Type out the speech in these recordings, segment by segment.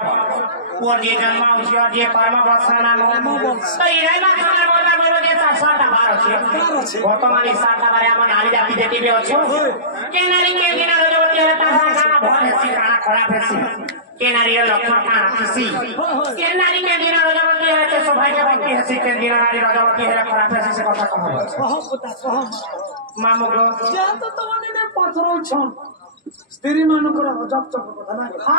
Por dia de mal, dia para uma bolsa na mão. Aí vai baixar na mão da mão de sasar da barra. Botomani sata bare amon ali da pide tibe ocho. Kenari ke dina rojo tiara ta kana bhole si kana kharab hesi. Kenari ro lakshon kana hesi. Kenari ke dina rojo tiara ke sobhagya bhakti hesi ke dina nari rojo tiara kharab hesi se kotha kahab. Mamu go jato to mane me pathro chon. Stiri manu kora jab chak kotha na. Ha.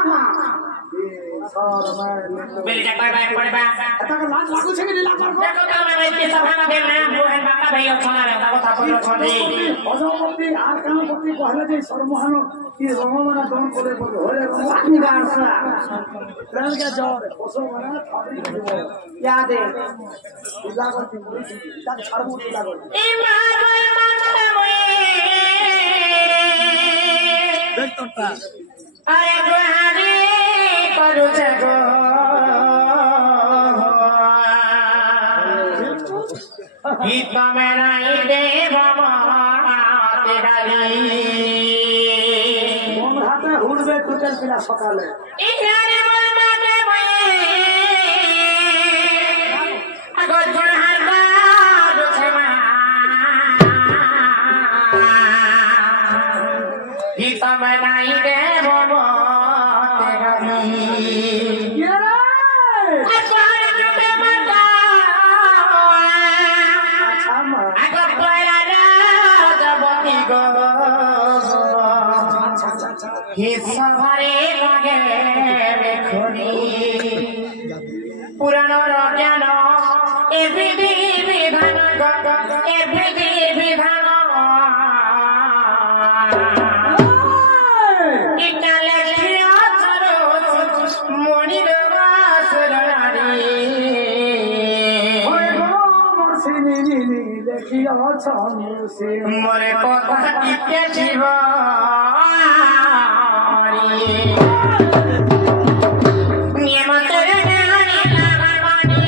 Beli jak pai ba. Ata ka laaj lagu chhe ni laag marbo. Jako ta mai ke sabha be na mohen baka bhai ochona re ta kotha polo choni. অজপতি আর কামপতি কহলে যে সরমোহন কি রঙমানা দন করে বলে হলে আপনি গারসা প্রাণ কা জ্বর ওসমানা থাবি দিব ইয়াদে ইলাগতি বলিছি তাক ছাড়বো ইলাগতি ইমাগল মাথা মই দেখতটা আরে গোহারি করুছে গো গীত মেরাই দেব মাতে ডালি মন হাতে হুড়বে টুটেল পিলা সকালে ইহারে মন মাতে মই আগর গোহার বাজছে মা গীত মেরাই দেব মাতে ডালি আকার জুটে মাতা আমা আগর কয়লা রাজবতী গো হিসা ভরে লাগে দেখুনি পুরাণর জ্ঞান এ বিধি বিধান এ বিধি বিধান এটা লেখিয়া চলো মণি বাসর নারী ওই গো মরসিনি নিনি দেখিয়া ছমসি মরে কথা দিতে জীবনী নিয়মতর নারী লাগাবনি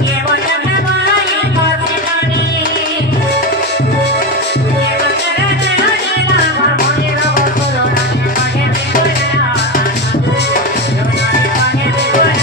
নিয়মতর নারী পাতিনি নিয়মতর নারী লাগাবনি রবসর নারী লাগে বিকরা নারী লাগে বিকরা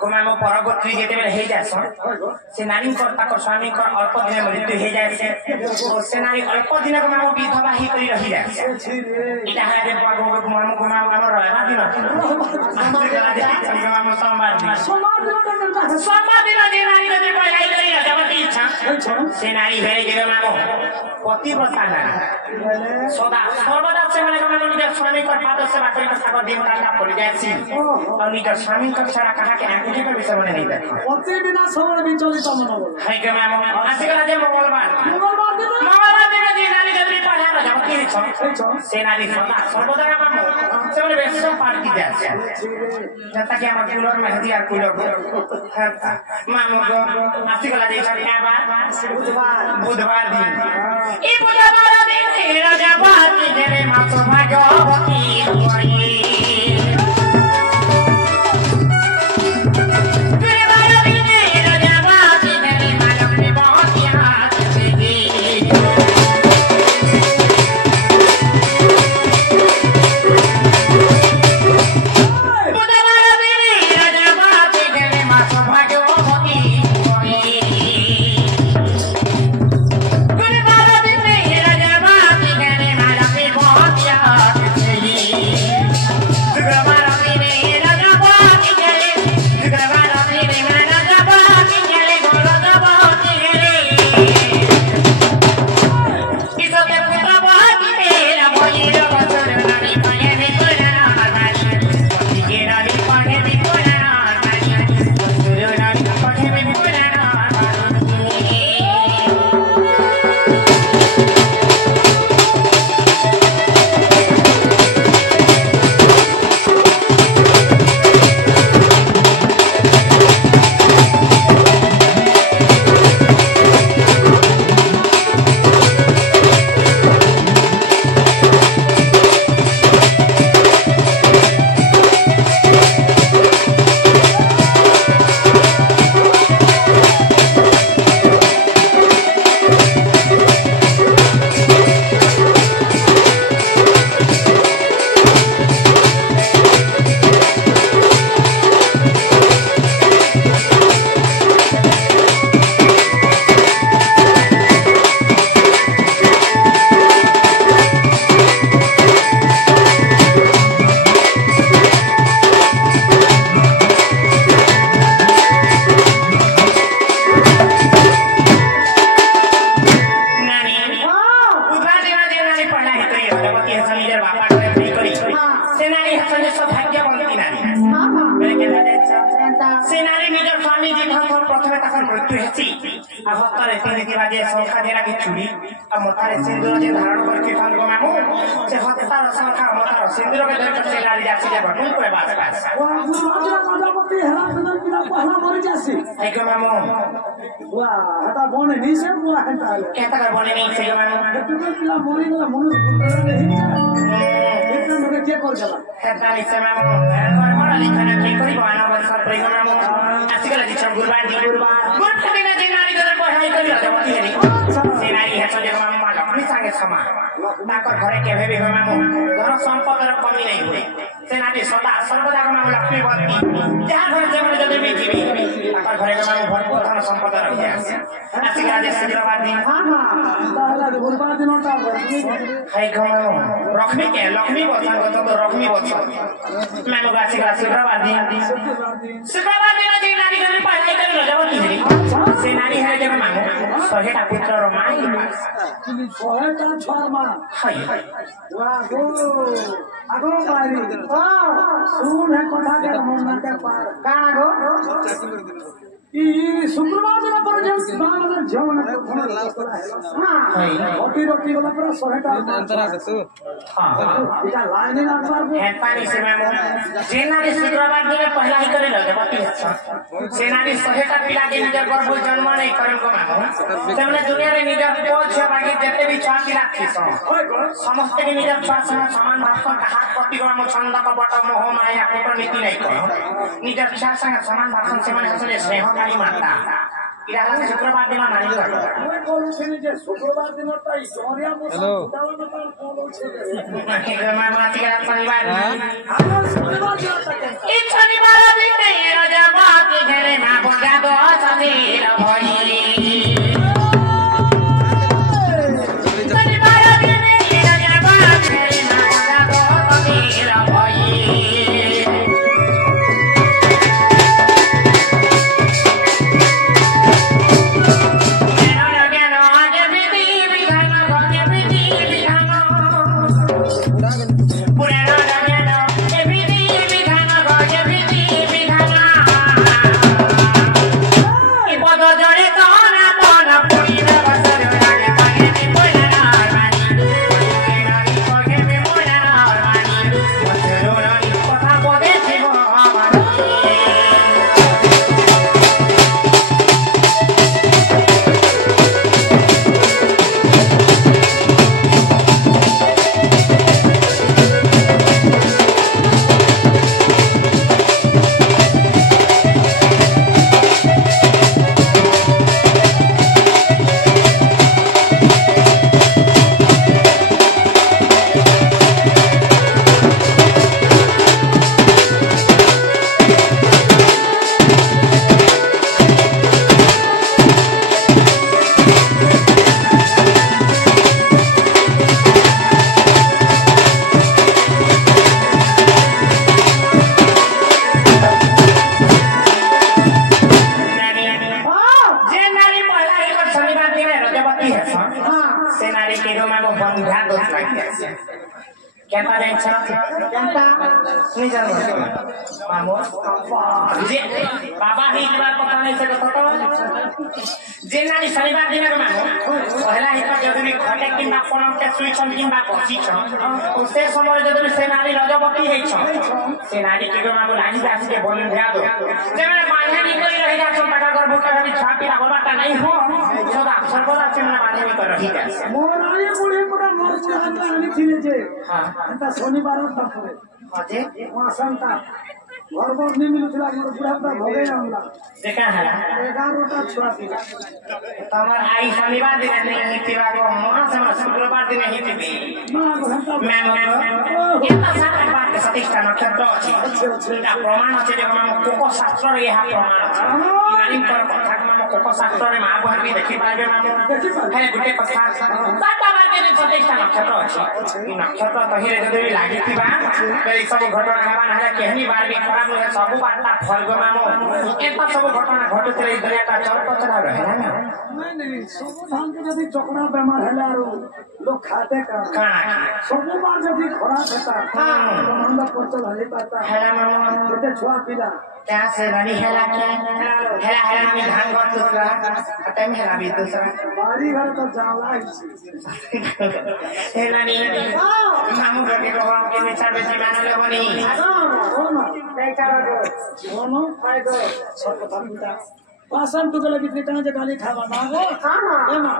गोमा मो परगोत्री जेते बेले हे जासन से नानी को ताको स्वामी को अल्प दिन मृत्यु हे जाय से से नानी अल्प दिन गोमा मो विधवा ही करी रही जाय इटा हारे परगो गोमा हमर रहना दिन गोमा मो सोमवार दिन नानी जति पढाइ करी जबती इच्छा से नानी भेले जे गोमा मो पतिव्रता नानी सदा सर्वदा से माने गोमा मो निज स्वामी को पाद सेवा करी ताको दिन काटा पड़ जाय छि और निज स्वामी को छरा कहा के आंखी के विषय में नहीं देखो অতি বিনা সময় বিচলিত মনোবল हाय गोमा मो आजकल जे मंगलबार দিন दिन नानी जति पढा र जबती इच्छा से नानी सदा सर्वदा गोमा मो से माने बेसो पार्टी जाय जता के हमर कुलर में हदिया कुलर मामो को आजकल जे बुधवार दिन ई बुधवार दिन राजा बाती जेने मातो भागवती होई सेनानी निजर स्वामी जी हम प्रथमे तखन मृत्यु हेछि आ हत्तारे तीन दिवाजे संख्या देरा के चुरी आ मथारे सिंदूर जे धारण कर के थान गमामु से हत्तार संख्या मथार सिंदूर के धर के लाली जाछि जे बटुन कोइ बात बात राजा प्रजापति हेला सुंदर बिना पहला मरि जासी आई गमामु वाह हता बने नि से बुआ हता केता कर बने नि से गमामु तुम बिना मरि गला मनुष्य पुत्र नहीं इतना मगे के कर गला हेता नि से मामु मरा लिखना के करी बाना वर्ष पर गमामु आजकल जी गुरुवार गुरुवार दिन जे नारी जर पढाइ करी रहते हेरी सेनानी हेछ जे गमामु लक्ष्मी संगे समा ताकर घरे केबे भी गमामु धन सम्पदर कमी नहीं हुए सेनानी सदा सर्वदा गमामु लक्ष्मी बत्ती जहाँ घर जेमन जदि भी जीवी ताकर घरे गमामु भरपूर धन सम्पद रहि आसे आजकल जे शुक्रवार दिन ताला गुरुवार दिन ता हाय गमामु लक्ष्मी बचन गत तो लक्ष्मी बचन मैं गासी गासी शुक्रवार दिन जे नारी जर पढाइ करी रहते हेरी सेनानी है जे गमामु सहेटा पुत्र र माई सोहेटा छरमा हाय वाह गो आगो बारी सुन है कथा के मन के पार काना गो ई शुक्रवार दिन पर जे बाण जवन हां रोटी रोटी वाला पर सोहेटा अंतरा के तू हां इटा लाइन ना पर हेड पानी से मैं सेनानी शुक्रवार दिन पहला ही करे लगे बत्ती सेनानी सहेटा पिला के निजर गर्भ जन्म नहीं करन को मानो तमने दुनिया रे निजर पोछ छे बाकी जते भी छाती राखी समस्त के निजर छाती समान भाग पर हाथ पट्टी को म छंद का बट मोह माया को नीति नहीं करो निजर छाती संग समान भाग से माने हसले स्नेह माता ইরা হচ্ছে শুক্রবার দিন নারী গো ওই বলছেন যে শুক্রবার দিনটাই জরিয়া মশা উঠানো তার বলছে মাটি গেল শনিবার আমরা শুক্রবার দিনটা কেন এই শনিবার দিনে রজবাতি ঘরে না বগা দো সমির ভই শনিবার দিনে রজবাতি ঘরে না বগা দো সমির ভই Kenta dencha, kenta ni jano. Mamo, je baba hi kibar kotha nahi se kotha. Je nani shanibar dine ko mamo. Pehla hi par jodi khate kimba phone ke switch on kimba kochi cha. Use samoy jodi se nani rajabati hei cha. Se nani ke mamo lani ase ke bolen dhya do. Je mane bandhe ni kori rahi ja chon taka kar bota kari chhapi na bata nahi ho. Soda sarboda se mane bandhe ni kori rahi ja. মোরায়ে মুড়ি মুড়া মরছে হাতে আনি খিলেছে এটা শনিবার তারপরে Aje মাসান্তা ঘরবর নি মিলুছিলা আমার পুরা পুরা ভগে আমরা देखा है 11টা ছুয়া ছিল तमर आई शनिवार दिन नहीं हितिवा को मोना से शुक्रवार दिन हितिबी না ঘন্টা मैं ये तो सारा बात के सतीष्टा नक्षत्र अछि এটা প্রমাণ আছে যে আমরা কোক শাস্ত্র রে ইহা প্রমাণ আছে ইমানি কর কথা আমরা কোক শাস্ত্র রে মহাভারত দেখি পাইবে মানে হ্যাঁ গুটে কথা সাতটা বারে সতীষ্টা নক্ষত্র আছে এই নক্ষত্র তহিরে যদি লাগিতিবা এই সব ঘটনা হবা না কেহনি বার বি খরাব লাগে সব বার্তা ফলগো মামো এটা সব ঘটনা ঘটুতলে এই দুনিয়াটা চলপচলা রহে না नहीं सब धान के यदि चकना बेमार है लोग खाते का काना सब बार यदि खराब होता हम परचल हले पाता हेला मामो बेटे छुआ पिला क्या से बनी हेला क्या हेला हेला मी धान गत दूसरा टाइम हेला भी दूसरा बारी घर तो जाला हेला नी मामू रोटी को हम के विचार बेची मानो ले बनी दोनों फायदा सब कथा बिता पासन तो लगी कितना जे गाली खावा ना हो हां ए मां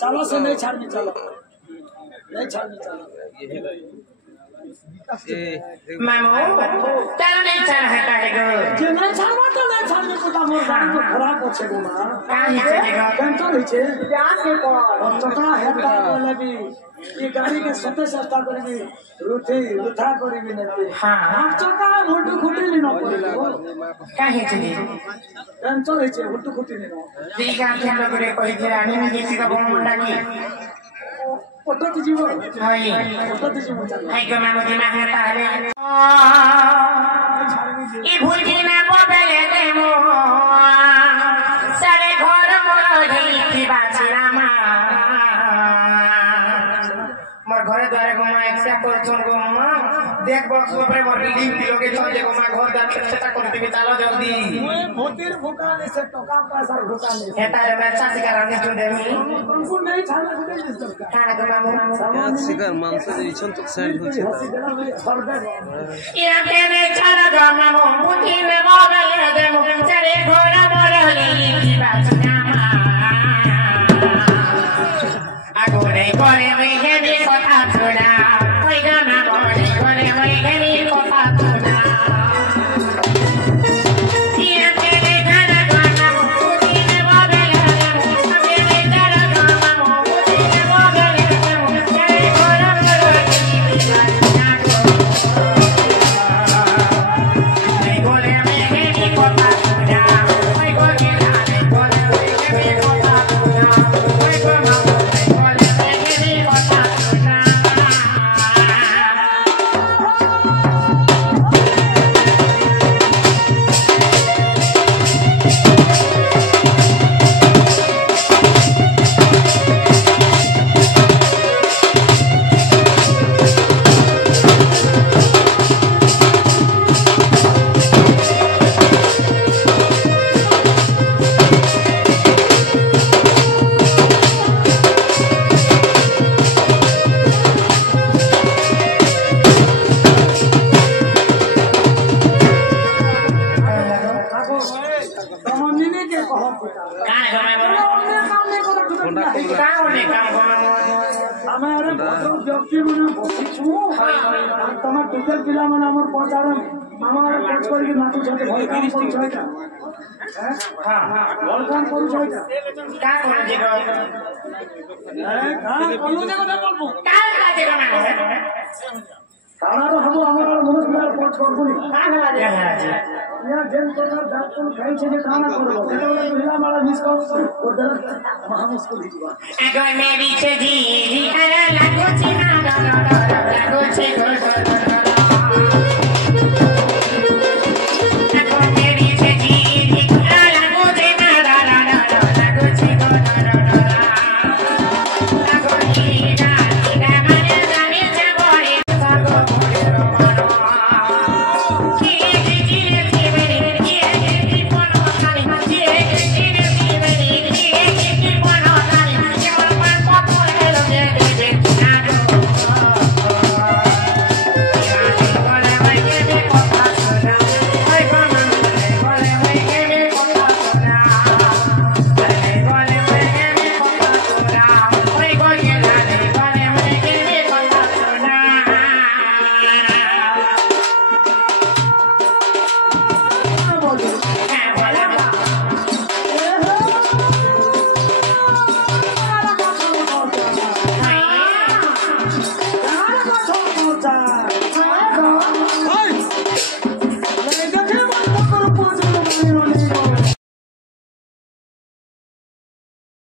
चलो से नहीं छाड़नी चलो नहीं छाड़नी चलो मामू चलो नहीं चल हटा है गो जे नहीं छाड़वा तो नहीं छाड़नी को ता मोर गाड़ी को खराब होछे गो मां काहे चलेगा टेंशन होछे ध्यान के पर चका हेता लगी ये गाड़ी के सते सस्ता करबी रुथा करबी नते हां हम चका मोटू खुटी न पड़े काहे चले टेंशन होछे मोटू खुटी न दीगा के लोगरे कहि जे आनी में किसी का बोल मुंडा की फोटो दीजिए हाय फोटो दीजिए चल हाय गो मामू दिना है ताले ई भूलजी में बदले दे मो सारे घर मोर ढीठी बाचना मा मोर घरे द्वारे को मैं एक्सेप्ट कर छन गो मा देख बॉक्स ऊपर मोर बिल्डिंग दिलो के चल जे को मैं घर दा सेटा करते भी चलो जल्दी भोतिर भुकाने से टका पैसा भुकाने हेता रे मैं चाची का रानी जो देमी उनको नहीं छाना से नहीं सकता खाना को मामू शिकार मांस दिछन तो सेंड होছে इरा के ने छाना ग मामू बुद्धि में बदले दे मो सारे घर मोर ढीठी बाचना मा आगो नहीं करे मैं हेनी কথা छोड़ा ওই গানা করে করে ওই হেনি কথা छोड़ा ইয়া তেরে গানা গানা বুদ্ধি में କାଣା ଜମା ଅନ୍ୟ କାମ ନାଇଁ କର କାଣା ଅନେକ କାମ କର ଆମେ ଆରେ ଭଦ୍ର ବ୍ୟକ୍ତି ମାନେ ବସିଛୁ ତମର ଟିଚର ପିଲାମାନେ ଆମର ପଚାର ଆମର ପଚ କରିକି ନାଚୁଛନ୍ତି ଭଲ କାମ କରୁଛ ଏଇଟା ଭଲ କାମ କରୁଛ ଏଇଟା କାଣା କରୁଛି କାଣା ଜମା କାଣାର ହବ ଆମର ମନୁଷ୍ୟ ପିଲାର ପଚ କରୁନି କାଣା ହେଲା ଯେନ୍ ପ୍ରକାର ଡାକ୍ତର ଖାଇছে যে কানা করবো সেটা মহিলা মারা মিস করছে ওদের মহা মুশকিল হইবা আগে মেরি ছে জি জি লাগো ছি না লাগো ছি